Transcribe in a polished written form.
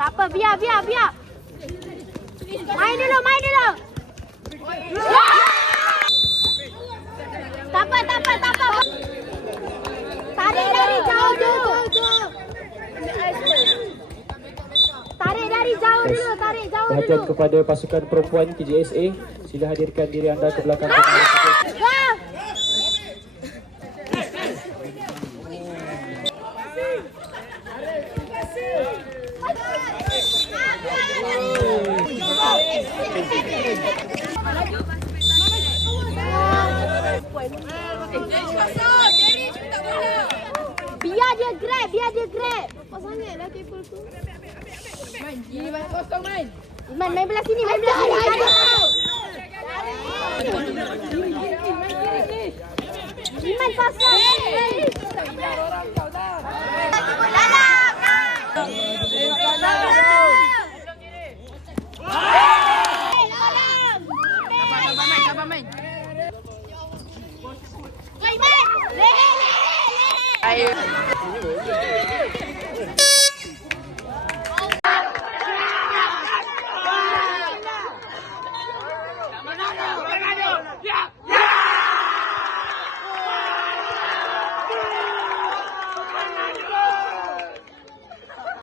Tak apa, biar. Main dulu. Tak apa. Tarik dari jauh dulu. Perhatian kepada pasukan perempuan KJSA, sila hadirkan diri anda ke belakang pemain. Biar dia grab. Apa sangat lah kepul tu. Iman kosong main. Iman main belah sini. Iman kosong. Sabar main. Ayo.